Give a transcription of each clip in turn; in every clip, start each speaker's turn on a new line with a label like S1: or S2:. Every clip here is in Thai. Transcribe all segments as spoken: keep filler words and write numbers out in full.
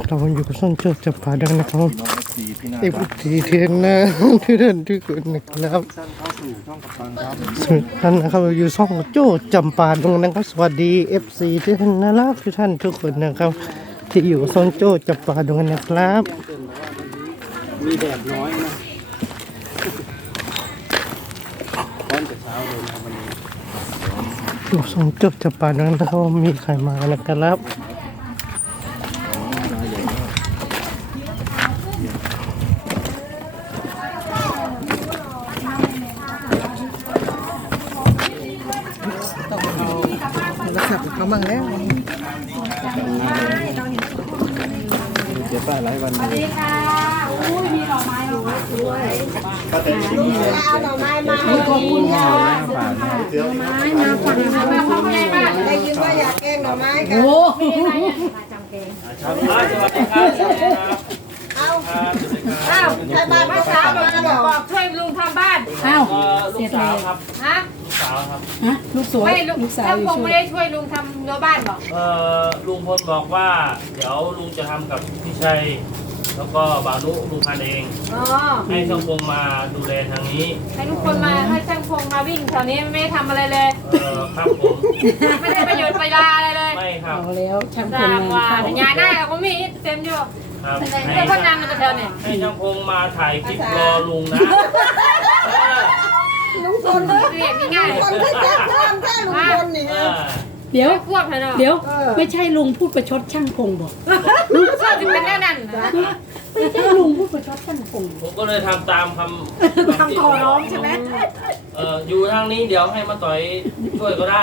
S1: เราอยู่กับส้นโจทย์จับปลาดังนะครับเอฟซีเทียนนะที่เดินที่คุณนะครับสุดท่านนะครับอยู่ช่องโจทย์จำปาดงนะครับสวัสดีเอฟซีที่ท่านน่ารักทุกท่านทุกคนนะครับที่อยู่ส้นโจทย์จับปลาดงนะครับ
S2: มีแดดน้อยนะร้อนแต่เช้าเลยนะวันนี้
S1: อยู่ส้นโจทย์จับปลาดงนะครับมีใครมานะครับเขามั่งแล้ว
S2: เดี๋ยวป้าหลายวันสวัสดีค่ะอุ้ยมีดอกไม้ดอกไม้ด้วยก็แต่จริงๆเอาดอกไม้มาให้ขอบคุณค่ะดอกไม้มาฝั่งมาพร้อมเลยค่ะได้ยินว่าอยากแกงดอกไม้กันโอ้มาจำแกงสวัสดีครับเอาเอาใช้บ้านภาษามาบอกช่วยลุงทำบ้านเอาลูกสาวครับฮะลูกสาวครับฮะลูกสาวไม่ลูกสาวถ้าคงไม่ได้ช่วยลุงทำรั้วบ้านหรอกเออลุงพลบอกว่าเดี๋ยวลุงจะทำกับพี่ชัยแล้วก็บานุลุงพันเองให้ช่างพงมาดูแลทางนี้ให้ทุกคนมาให้ช่างพงมาวิ่งแถวนี้ไม่ได้ทำอะไรเลยเออครับผมไม่ได้ประโยชน์ประยาอะไรเลยไม่ครับเอาแล้วช่างพงมาแต่งานได้เราก็มีเต็มอยู่ครับให้พ่อนางมาแถวเนี่ยให้ช่างพงมาถ่ายคลิปรอลุงนะลุงพลเรียกง่ายๆลุงพลแค่แค่แค่ลุงพลนี่เดี๋ยวพวกเดี๋ยวไม่ใช่ลุงพูดประชดช่างพงบอกลุงชอบจะเป็นแน่นั่นไม่ใช่ลุงพูดประชดช่างพงผมก็เลยทำตามคำคำขอร้องใช่ไหมเอออยู่ทางนี้เดี๋ยวให้มาต่อยช่วยก็ได้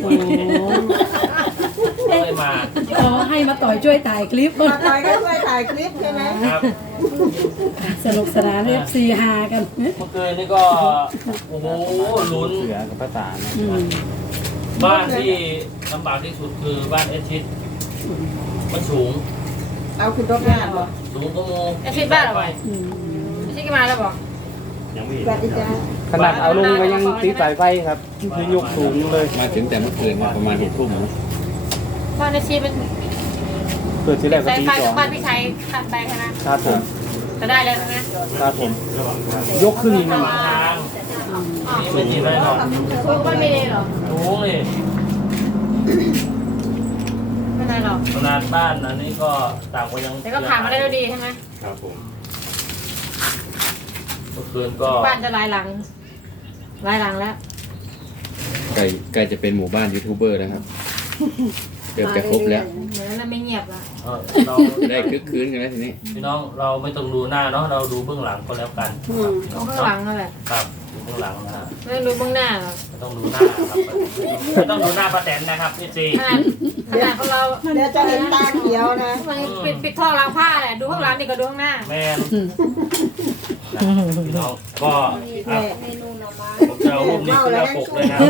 S2: เลยมาขอให้มาต่อยช่วยถ่ายคลิปมาต่อยก็ช่วยถ่ายคลิปใช่ไหมครับสนุกสนานเอฟซีฮากันเมื่อคืนนี่ก็โอ้โหลุ้นเสือกับป้าตาบ้านที่ลำบากที่สุดคือบ้านเอชิดมันสูงเอาคุณรถบ้านเหรอสูงก็โมเอชิดบ้านเหรอเอชิดกี่มาแล้วบอกยังไม่ขนาดเอาลงก็ยังตีสายไฟครับคือยกสูงเลย
S3: มาถึงแต่เมื่อคืนประมาณหกทุ่ม
S2: บ้านเอชิดเป็นเกิดที่แรกก็ตีสองบ้านพี่ชัยขัดไปขนาดครับผมจะได้แล้วนะครับผมยกขึ้นมาไม่ดีเลยหรอทุกบ้านไม่ดีหรอทุกเลยไม่ได้หรอกขนาดบ้านอันนี้ก็ต่างกันยังแต่ก็ผ่านมาได้ด้วยดีใช่ไหมครับผมเมื่อคืนก็บ้านจะลายหลังลายหลังแล้ว
S3: ใกล้ใกล้จะเป็นหมู่บ้านยูทูบเบอร์แล้วครับเกือบจะครบแล้ว
S2: แล้วไม่เงียบละ
S3: เราได้คึกคืนกันแล้วทีนี้
S2: พี่น้องเราไม่ต้องดูหน้าเนาะเราดูเบื้องหลังก็แล้วกันเบื้องหลังนั่นแหละครับเบื้องหลังนะไม่ต้องดูเบื้องหน้าไม่ต้องดูหน้าครับไม่ต้องดูหน้าป้าแตนนะครับพี่จีขนาดของเราเดี๋ยวจะเห็นตาเขียวนะปิดปิดท่อล้างผ้าแหละดูข้างหลังดีกว่าดูข้างหน้าแม่พี่น้องก็เมนูหน่อไม้ผมจะเอารูปนี้ขึ้นหน้าปกเลยนะ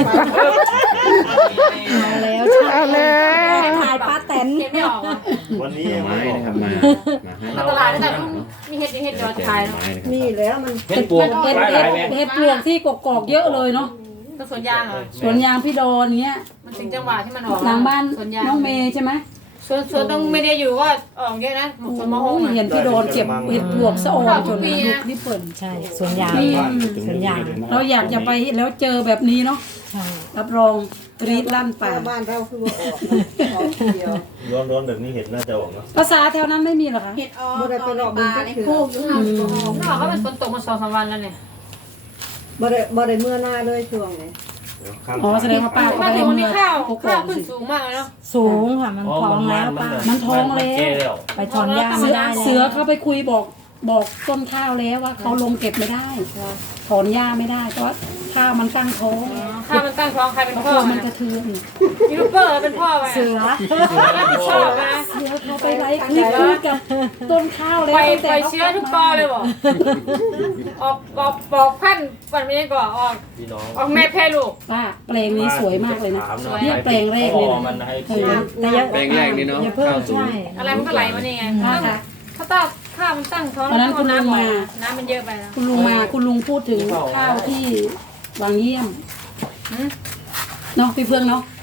S1: เอาแล้วเอาแล้ว
S2: ถ่ายป้าแตนเก็บไม่ออก
S3: วันนี้ไม้นะครับมามาให้
S2: ตลาดแต่มีเห็ดเห็ดยอดขาย
S4: นี่แล้วมัน
S3: เห็ดปวก
S4: เห็ดเห็ดปวกที่กกอกเยอะเลยเนาะ
S2: ก็สวนยางเหรอ
S4: สวนยางพี่โดนเงี้ย
S2: มันถึงจังหวะที่มันออก
S4: หลังบ้านน้องเมย์ใช่ไหม
S2: สวนสวนต้องไม่ได้อยู่ว่าออกเยอะนะสวนมะฮง
S4: เห็นพี่โดนเก็บเห็ดปวกสะออนจนนี่เปิด
S5: ใช่สวนยางสวนยาง
S4: เราอยากจะไปแล้วเจอแบบนี้เนาะรับรองกรี๊ดลั่นป่า
S6: บ้านเราคือว่าออก
S2: ร้อนๆแบบนี้เห็ดน่าจะออกนะ
S4: ภาษาแถวนั้นไม่มีหรอคะ
S6: เห็ดออกบ่ได้ไปรอบบึงก็คือ
S2: ถ้าเขาเป็นฝนตกมาสองสามวันแล้วเนี่ย
S6: บ่ได้บ่ได้เมื่อหน้าเลยช่วงนี้
S4: อ๋อแสดงว่าป้าก็ได้
S2: เมื่อข้าวข้าวขึ้นสูงมากเลยเนาะ
S5: สูงค่ะมันท้องแล้วป้า
S4: มันท้องแล้ว
S5: ไปถอนหญ้าไม่ได้แล้ว
S4: เสือเขาไปคุยบอกบอกต้นข้าวแล้วว่าเขาลงเก็บไม่ได้ถอนหญ้าไม่ได้เพราะข้าวมันตั้งท้อง
S2: ข้าวมันตั้งท้องใครเป็นพ่อ
S4: มันกระเทือน
S2: ยูทูบเบอร์เป็นพ่อไป
S4: เสือ
S2: ชอบนะ
S4: เสือเขาไปไล่คลิปกับต้นข้าวแล้ว
S2: ไปไปเชื้อทุกกอเลยบอกออกออกปอกพันวันไม่ได้ก่อออกออกแม่แพ้ลูก
S4: ป้าแปลงนี้สวยมากเลยนะเนี่ยแปลงแรกเลยนะ
S3: แปลงแรกนี่เนาะข้าวสูง
S2: อะไรมันก็ไหลมานี่ไงข้าวต้าข้าวมันตั้งท้อง
S4: ตอนนั้นคุณลุงมา
S2: น้ำมันเยอะไปแล้ว
S4: คุณลุงมาคุณลุงพูดถึงข้าวที่วางเยี่ยมเนาะพี่เฟื่องเนาะ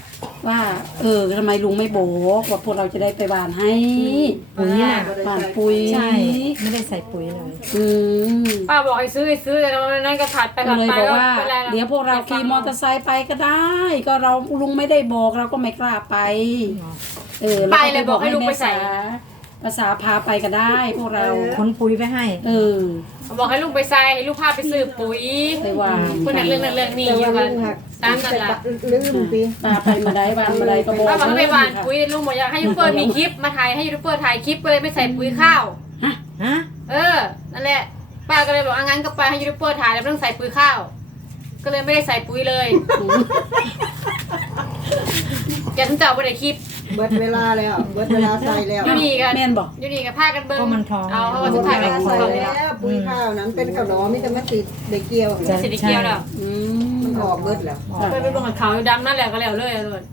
S4: ว่าเออทำไมลุงไม่บอกว่าพวกเราจะได้ไปหว่านให้
S5: ปุ๋ยน่ะ
S4: หว่านปุ๋ย
S5: ใช่ ไม่ได้ใส่ปุ๋ยเลย
S4: อืม
S2: ป้าบอกให้ซื้อให้ซื้อแต่วันนั้นก็ถัดไป
S4: ก็
S2: ถัด
S4: เลย
S2: ไป
S4: บอกว่า
S2: ไม่ป็นไรหรอก
S4: เดี๋ยวพวกเราขี่มอเตอร์ไซค์ไปก็ได้ ก็เราลุงไม่ได้บอกเราก็ไม่กล้าไป เออ
S2: ไปเลยบอกให้ลุงไปใส่
S4: ภาษาพาไปก็ได้ พวกเรา
S5: ขนปุ๋ยไปให้
S4: เออ
S2: บอกให้ลุงไปใส่ให้ลูกพาไปซื้อปุ๋ย
S4: ไปหว่าน
S2: คนนั้นเรื่องนั้นเรื่องนี้อยู่กันตามกันละ
S6: ลืมปี
S4: ป้าไปมาได้บ้านมาได้ก็บอก
S2: ป้าบอกให้ไปหว่านปุ๋ยลุงบอกอยากให้ยูทูบเบอร์มีคลิปมาถ่ายให้ยูทูบเบอร์ถ่ายคลิปก็เลยไม่ใส่ปุ๋ยข้าว
S5: ฮะ
S2: เออนั่นแหละป้าก็เลยบอกอ่ะงั้นก็ไปให้ยูทูบเบอร์ถ่ายแล้วไม่ต้องใส่ปุ๋ยข้าว ก็เลยไม่ได้ใส่ปุ๋ยเลยอย่าถึงเจ้าไปในคลิป
S6: เบิดเวลาแล้วเบิดเวลาใส่แล้ว
S2: อยู่นี่กัน
S4: แม่นบอก
S2: อยู่นี่กันพากันเบิ้ง
S5: ก็มันท้อง
S2: เอาเพราะว่า
S6: เบิ
S2: สุ
S6: ด
S2: ด
S6: เว
S2: ท้ายไป
S6: ลา
S2: ของ
S6: ใส่
S2: เขาเลย
S6: แล้วปุ๋ยข้าวนั้นเป็นข้าวหนอมีแต่มาติดได้เกี่ยว
S2: มันสิได้เกี่ยวแล้ว
S4: อืม
S6: มันออกเบิดแล้ว
S2: ไปไปเบิ่งกับเขาอยู่ดำนั่นแหละก็แล้วเลยอะเลย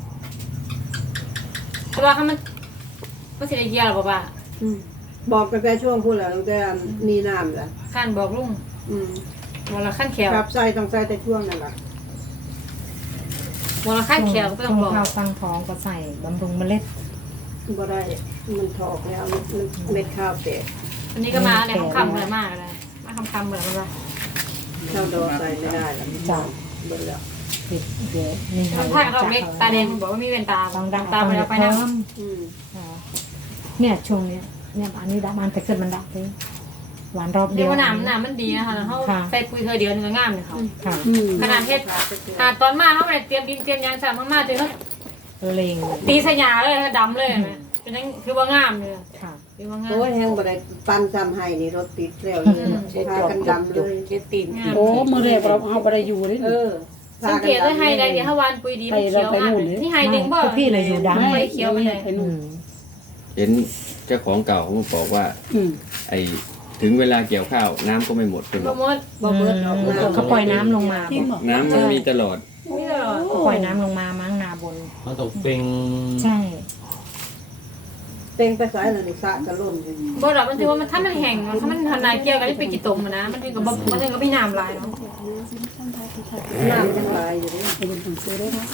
S2: แต่ว่าเขามันมันสิได้เกี่ยวหรอป่ะ
S6: อืมบอกตั้งแต่ช่วงพูดแล้วตั้งแต่มีน้ำแล้ว
S2: ขั้นบอกลุง
S6: อืม
S2: วันละขั้นแขว
S6: ครับใส่ต้องใส่แต่ช่วงนั่นแหละ
S2: วันละขั้นแขวก็ต้อง
S5: ช่ว
S2: บอก
S5: งข้าวฟังท้องก็ใส่บำรุงเมล็ด
S6: บ่ได้มันถอกแล้วมันเม็ดข้าวแตก
S2: อันนี้ก็มาเนี่ยคำๆเลยมากเลยมาคำๆเหมือนมันว่า
S6: ข้าวดอกใส่ไม่ได้แล้ว
S5: จ้ะ
S6: เบิดแล้ว
S5: ติดเดี๋ยวนี่
S2: มันพากันออกเล็กตาแดงมันบอกว่ามีเวนตา
S5: ต้องดัง
S2: ตาไปแล้วไปนะ
S5: เพิ่ม
S6: อืม
S5: ค่ะเนี่ยช่วงเนี้ยเนี่ยอันนี้ดับมันแต่เกิดมันดับเลยหวานรอบเดี
S2: เรีย
S5: ย
S2: ก
S5: ว
S2: ว่าน้ำน้ำมันดีนะคะเขาใส่ปุ๋ยเธอเดียวนึงก็งามเลยเขา
S5: ค่ะ
S4: อืม
S2: ขนาดเฮ็ดขนาดตอนมาเขาไม่ได้เตรียมดินเตรียมยางสามมากๆจนเขา
S5: เลง
S2: ตีสยาเลยดำเลยนะจนนั้นคือว่างามเลย
S5: ค่ะ
S2: คือว่างาม
S6: โอ้ยแห้งบ่ได้ปันซ้ำให้นี่รถติดแล้วเลยพากันดำเลย
S2: เจ็ดตีน
S4: โอ้มือเรียกเราเอาไปได้อยู่เลย
S6: เออ
S2: สังเกตด้วยไฮไดเดี๋ยวถ้าวานปุ๋ยดีมันเขียวมากนี่ไฮดึงบ่
S5: พี่เลยอยู่ดัง
S2: ไม่เขียวมันเลย
S4: ไป
S5: อื
S4: นู่น
S5: ม
S3: เห็นเจ้าของเก่าเขาบอกว่า
S4: อืม
S3: ไอถึงเวลาเกี่ยวข้าวน้ำก็ไม่หมดเป็น
S2: บ่หมด
S6: บ่เบิดหรอก
S5: อืม
S6: น้ำ
S5: เขาปล่อยน้ำลงมา
S4: จริงเหรอ
S3: น้ำมันมีตลอด
S2: นี่ตลอด
S5: เขาปล่อยน้ำลงมามั้งนาบน
S7: มันต้องเป็น
S5: ใช่
S6: เต็งไปสายแล้วนี่สะจะล่นอยู่
S2: บ่ดอกมันถือว่ามันถ้ามันแห้งถ้ามันทันนายเกี่ยวกันนี่เป็นกี่ตมนะมันถึงกับมันถึงกับพี่น้ำลายเนาะ
S6: น้ำจังหลายอยู่นี่
S4: ไปเป็นคนซื้อได้ไหม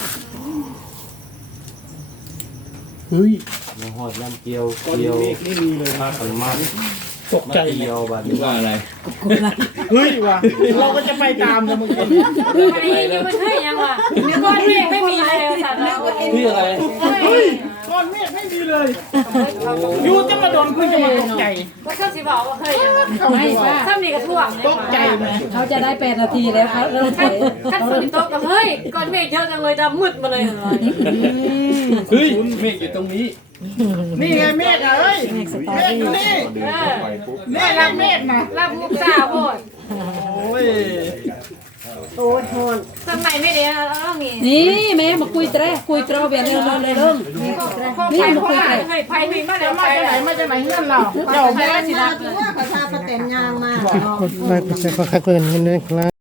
S7: เฮ้ยมันหอดน้ำเกลียวเกลียวมากกันมากตกใจเกลียวบัด
S3: หรือว่าอะไร
S8: เฮ้ยว่ะเราก็จะไปตามนะมึงคน
S2: ไอ้นี่มันเฮ้ยยังวะนึกว่าเมฆไม่มีเลยสัตว์แล้ว
S7: นี่อะไร
S8: เฮ้ยก้อนเมฆไม่มีเลยอยูจะมาโดนคุณจะมาตกใจ
S2: ก็ชอบสิบอกว่าเฮ้ยยังวะ
S4: ไม่ว่า
S2: ถ้ามีกระท่วง
S8: ตกใจไหม
S4: เขาจะได้แปดนาทีแล้วครับเริ่มถ
S2: ขั้น
S4: อย
S2: ขั้นฝนตกกับเฮ้ยก้อนเมฆเยอะจังเลยดำมืดมาเลย
S3: เฮ้ยเมฆอยู่ตรงนี้
S8: นี่ไงเมฆอ่ะเอ้ย
S5: เมฆสตอ
S8: เมฆ
S5: รี่
S8: อยู่นี่
S3: เดินเข้าไปปุ๊บ
S8: นี่แหละเมฆนะ
S2: รับมุกซาโพด
S8: โอ้ย
S6: โอ้ยฮอน
S2: ทำไมไม่เดี๋ยวเรามี
S4: นี่แม่มาคุยแตรคุยแตรเบียร์เร็วๆเลยเริ่ม
S2: นี่มาคุยกันเฮ้ยไพ่พิงมา
S8: จะ
S2: เดี๋ยว
S8: มา
S2: ไป
S8: จากไหนมาจากไหนเงื่อนเราเจ้า
S6: แม่
S8: แม่
S6: มาถือว่าเขาพาประแตนยางมา
S1: กดไลค์กดแชร์กดคักเกินกันด้วยครับ